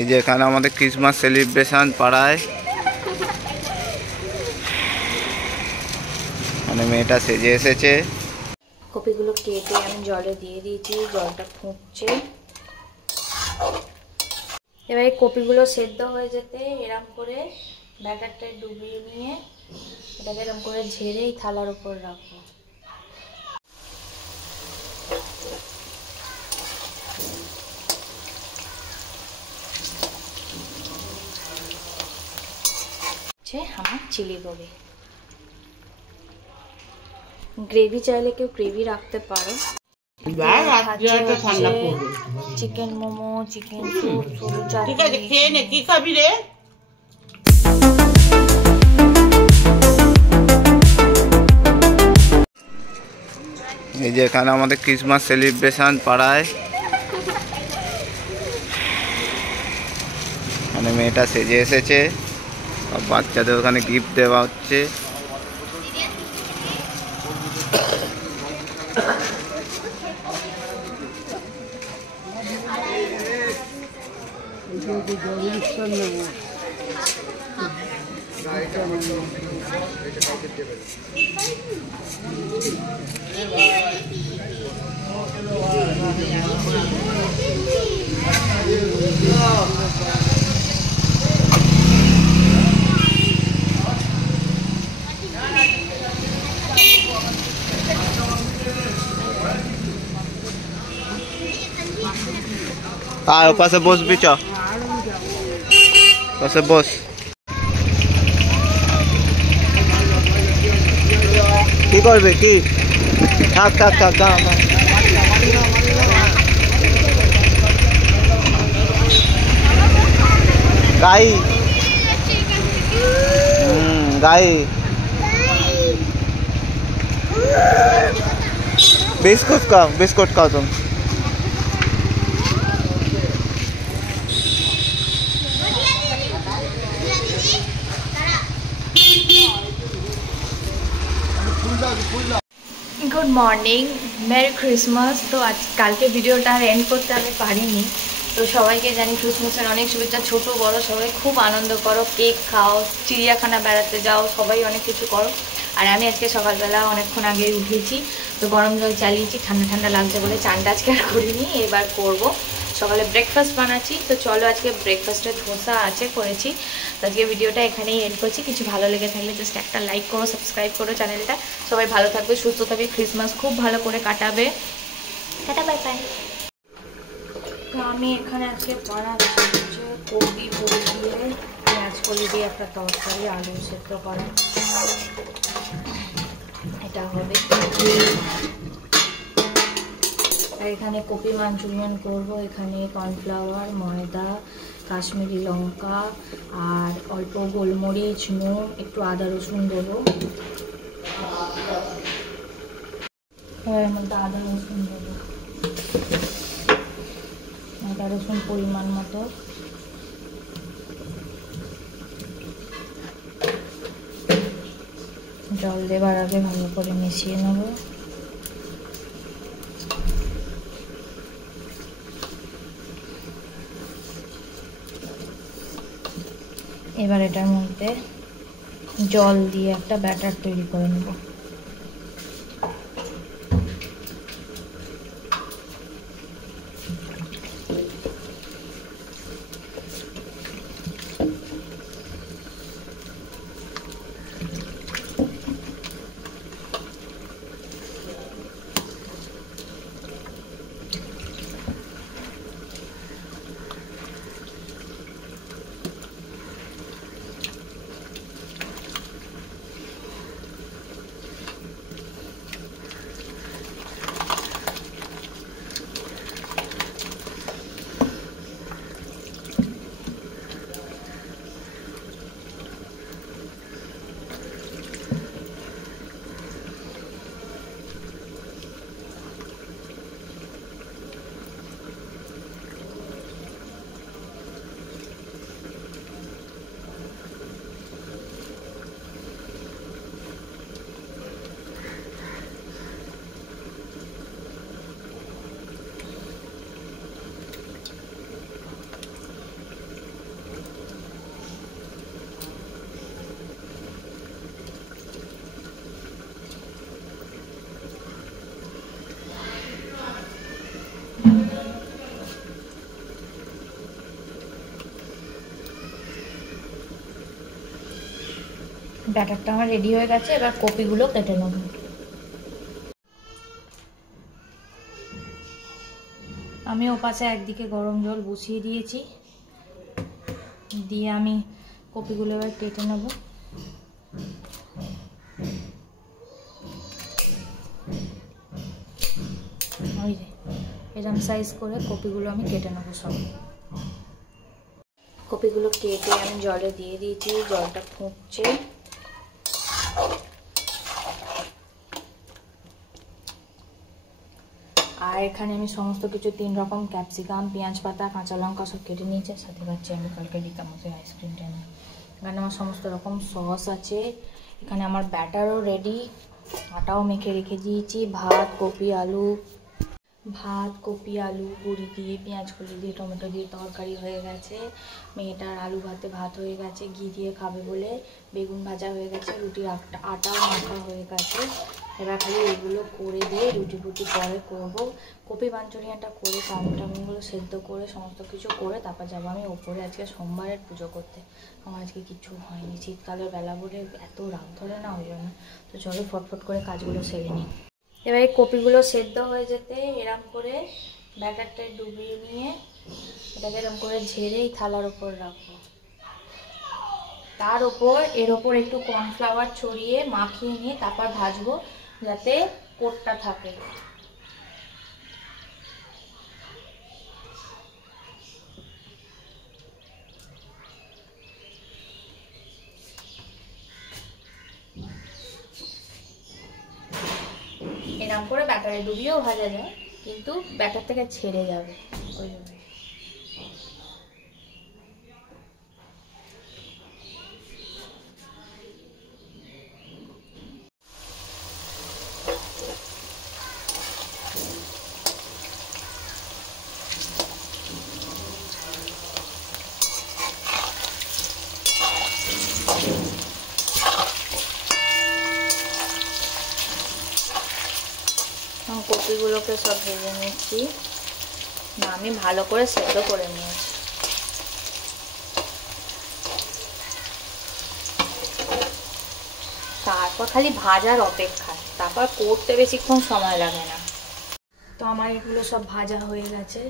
এই যে এখানে আমাদের ক্রিসমাস সেলিব্রেশন পাড়ায়, মানে মেয়েটা সেজে এসেছে। কপিগুলো কেটে আমি জলে দিয়ে দিয়েছি, জলটা ফুটছে। এবারে কপিগুলো সেদ্ধ হয়ে যেতে এরম করে ব্যাটারটা ডুবিয়ে নিয়ে এটাকে এরম করে ঝেড়ে এই থালার উপর রাখবো। আমার চিলি গোবি গ্রেভি চাইলে কেউ গ্রেভি রাখতে পারো। চিকেন মোমো, চিকেন স্যুপ, সরু চাটনি। খেয়ে নে, কি খাবি রে? এই যে এখানে আমাদের ক্রিসমাস সেলিব্রেশন পাড়ায়, মানে মেয়েটা সেজে এসেছে, বাচ্চাদের ওখানে গিফট দেওয়া হচ্ছে। আর পাশে বসবি, চ পাশে বস। কি করবে কি? থাক থাক থাক, দাঁড়া গাই। গাই बिस्कुट खाओ तुम। गुड मॉर्निंग, मेरी क्रिसमास। तो आज कल के भिडियोटा एंड करते हमें पारिनी। तो सबाई के जानी क्रिसमासेर अनेक शुभेच्छा। छोटो बड़ो सबाई खूब आनंद करो, केक खाओ, चिड़ियाखाना बेड़ाते जाओ, सबाई अनेक किछु करो। और आमी आज के सकालबेला अनेकक्षण आगे उठेছি, तो गरम जल चालिয়েছি, ঠান্ডা ঠান্ডা লাগছে বলে চানটা আজকে আর করিনি, এবার করব। সকালে ব্রেকফাস্ট বানাচ্ছি। তো চলো আজকে ব্রেকফাস্টে ধোসা আছে করেছি। তো আজকে ভিডিওটা এখানেই এন্ড করছি। কিছু ভালো লেগে থাকলে জাস্ট একটা লাইক করো, সাবস্ক্রাইব করো চ্যানেলটা। সবাই ভালো থাকবে, সুস্থ থাকবে, ক্রিসমাস খুব ভালো করে কাটাবে। Tata, bye bye. তো আমি এখানে আজকে বানাচ্ছি কপি বড়ি দিয়ে পেঁয়াজ কলি দিয়ে একটা তরকারি, আলু সেদ্ধ করা, এটা হবে। আর এখানে কপি মাঞ্চুরিয়ান করব। এখানে কর্নফ্লাওয়ার, ময়দা, কাশ্মীরি লঙ্কা আর অল্প গোলমরিচ, নুন, একটু আদা রসুন দেবো। এর মধ্যে আদা রসুন দেবো, আদা রসুন পরিমাণ মতো। জল দেবার আগে ভালো করে মিশিয়ে নেব। এবার এটার মধ্যে জল দিয়ে একটা ব্যাটার তৈরি করে নেব। ব্যাটারটা আমার রেডি হয়ে গেছে, এবার কপিগুলো কেটে নেব। আমি ওপাশে একদিকে গরম জল বসিয়ে দিয়েছি, দিয়ে আমি কপিগুলো এবার কেটে নেব। ওই যে এরকম সাইজ করে কপিগুলো আমি কেটে নেবো সব। কপিগুলো কেটে আমি জলে দিয়ে দিয়েছি, জলটা ফুটছে। আর এখানে আমি সমস্ত কিছু 3 রকম ক্যাপসিকাম, পেঁয়াজ পাতা, কাঁচা লঙ্কা সব কেটে নিয়েছি। সাথে পাচ্ছি আমি কালকে রীতামতো আইসক্রিমটা নিয়ে। এখানে আমার সমস্ত রকম সস আছে। এখানে আমার ব্যাটারও রেডি, আটাও মেখে রেখে দিয়েছি। ভাত, কপি, আলু বড়ি দিয়ে, পেঁয়াজ কলি দিয়ে, টমেটো দিয়ে তরকারি হয়ে গেছে। মেয়েটার আলু ভাতে ভাত হয়ে গেছে, ঘি দিয়ে খাবে বলে। বেগুন ভাজা হয়ে গেছে, রুটির আটাও মাখা হয়ে গেছে। এবার খালি এগুলো করে দিয়ে রুটি পরে করবো। কপি মাঞ্চুরিয়ানটা করে চাউমিনগুলো সেদ্ধ করে সমস্ত কিছু করে তারপর যাবো আমি ওপরে। আজকে সোমবারের পুজো করতে। আমার আজকে কিছু হয়নি, শীতকালের বেলা বলে এত রাত ধরে না, ওই জন্য। তো চলো ফটফট করে কাজগুলো সেরে নিই। এবার এই কপিগুলো সেদ্ধ হয়ে যেতে এরম করে ব্যাটারটা ডুবিয়ে নিয়ে এটাকে এরম করে ঝেড়ে এই থালার উপর রাখবো। তার উপর এর ওপর একটু কর্নফ্লাওয়ার ছড়িয়ে মাখিয়ে নিয়ে তারপর ভাজবো, যাতে কোটটা থাকে। এরকম করে ব্যাটারে ডুবিয়েও ভাজা যায়, কিন্তু ব্যাটার থেকে ছেড়ে যাবে ওইভাবে। কপিগুলোকে সব ভেজে নিচ্ছি, না আমি ভালো করে সেদ্ধ করে নিয়েছি। তারপর খালি ভাজার অপেক্ষা, তারপর করতে বেশিক্ষণ সময় লাগে না। তো আমার এগুলো সব ভাজা হয়ে গেছে।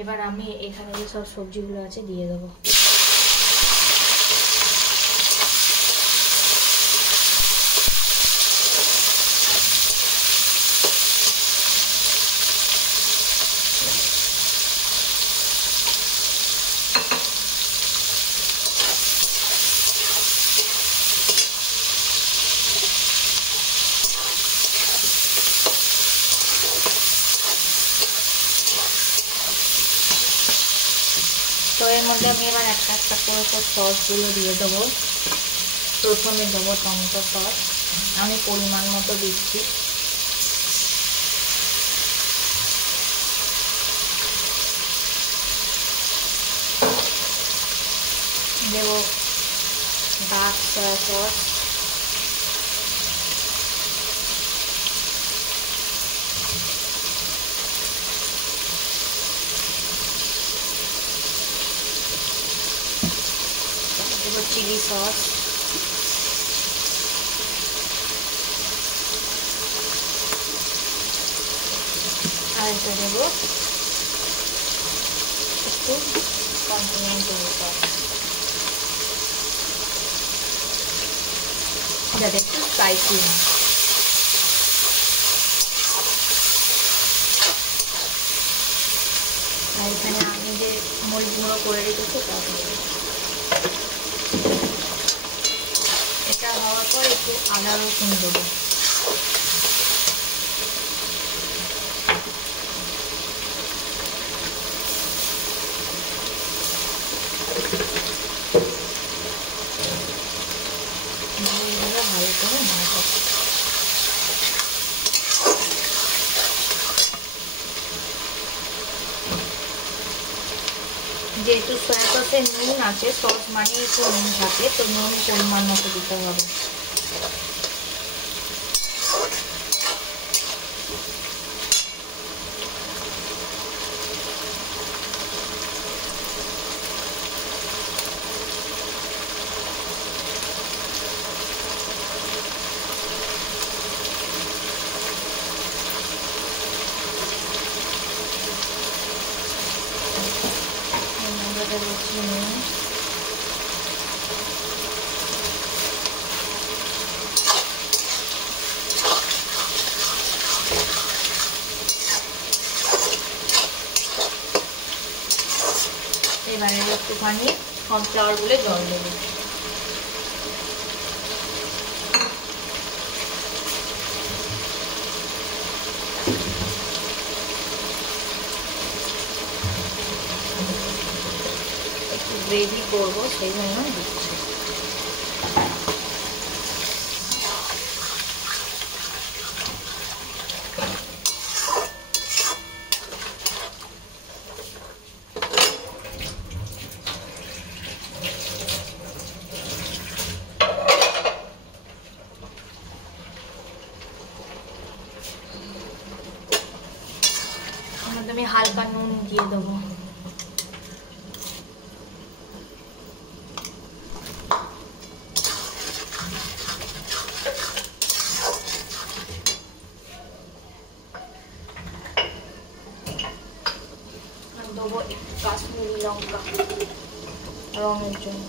এবার আমি এখানে যে সব সবজিগুলো আছে দিয়ে দেবো। তো এর মধ্যে আমি এবার একটা একটা করে সসগুলো দিয়ে দেবো। প্রথমে দেবো টমেটো সস, আমি পরিমাণ মতো দিচ্ছি। দেবো ডার্ক সয়া সস, দেবো চিলি সস, আর এটা দেবো একটু কন্টিনেন্টাল সস, যাতে একটু স্পাইসি হয়। আর এখানে আমি যে মরিচ গুঁড়ো করে রেখেছি তা এটা হওয়ার পর একটু আদা রসুন দেবো। ভালো করে নাড়াবো। যেহেতু সয়া সসে নুন আছে, সস মানে একটু নুন থাকে, তো নুন পরিমাণ মতো দিতে হবে। কড়াইতে বসিয়ে নিই। এবারে একটুখানি কর্নফ্লাওয়ার গুলে জল দেবো। একটু গ্রেভি করবো সেই জন্য দিচ্ছি। আমি হালকা নুন দিয়ে দেবো। দেবো একটু কাশ্মীরি লঙ্কা রঙের জন্য।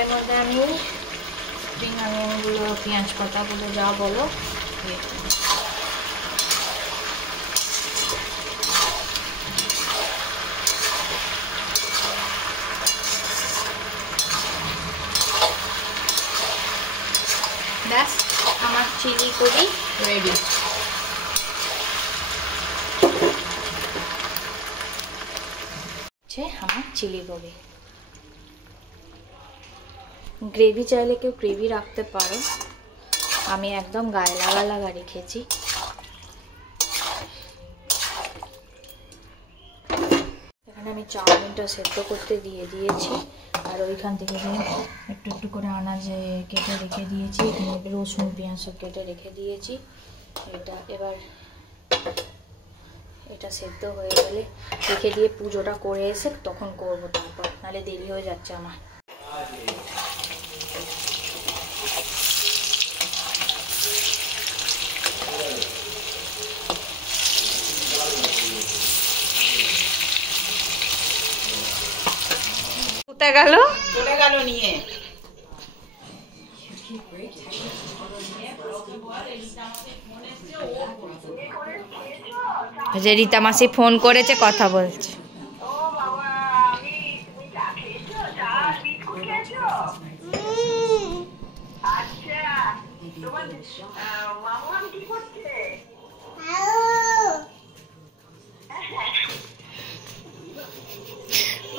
এর মধ্যে আমি স্প্রিং অনিয়নগুলো, পেঁয়াজ পাতাগুলো যা বলো ব্যাস, আমার চিলি করি রেডি। আমার চিলি করি। গ্রেভি চাইলে কেউ গ্রেভি রাখতে পারো, আমি একদম গায়ে লাগা রেখেছি। এখানে আমি চাউমিনটা সেদ্ধ করতে দিয়ে দিয়েছি, আর ওইখান থেকে একটু একটু করে আনাজ কেটে রেখে দিয়েছি, এখানে রসুন পেঁয়াজ সব কেটে রেখে দিয়েছি। এবার এটা সেদ্ধ হয়ে গেলে রেখে দিয়ে পুজোটা করে এসে তখন করবো, তারপর নাহলে দেরি হয়ে যাচ্ছে আমার। কোথায় গেল? চলে গেল নিয়ে। যে রীতা মাসি ফোন করেছে, কথা বলছে।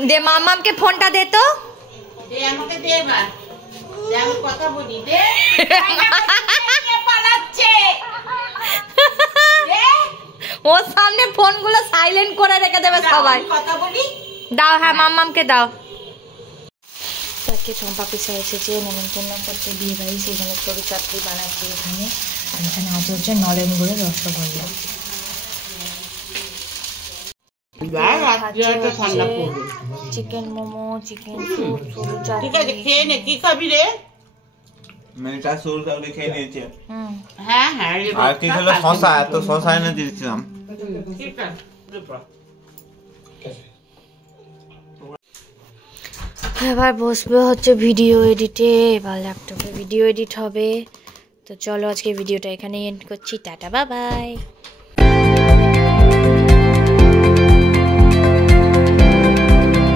দে মামামকে ফোনটা দে তো। দে আমাকে, দে এবার, দে আমি কথা বলি। দে পালাচ্ছে, ওর সামনে ফোনগুলো সাইলেন্ট করে রেখে দেবে সবাই। কথা বলি, দাও। হ্যাঁ মামামকে দাও। তাকে চম্পা পিসা এসেছে নেমন্তন্ন করতে বিয়ে বাড়ি, সেই জন্য চড়ি চাটনি বানাচ্ছি এখানে। আর এখানে আছে হচ্ছে নলেন গুড়ের rasgulla. Chicken momo, chicken soup, সরু চাটনি। ঠিক আছে, খেয়ে নে। কি খাবি রে? মেয়েটা সরু চাটনি খেয়ে নিয়েছে। হ্যাঁ হ্যাঁ। আর কি হলো? শশা, এত শশা এনে দিয়েছিলাম। ঠিক আছে। এবার বসবে হচ্ছে ভিডিও এডিটে। এবার ল্যাপটপে ভিডিও এডিট হবে। তো চলো আজকে ভিডিওটা এখানে এন্ড করছি। Tata, bye bye.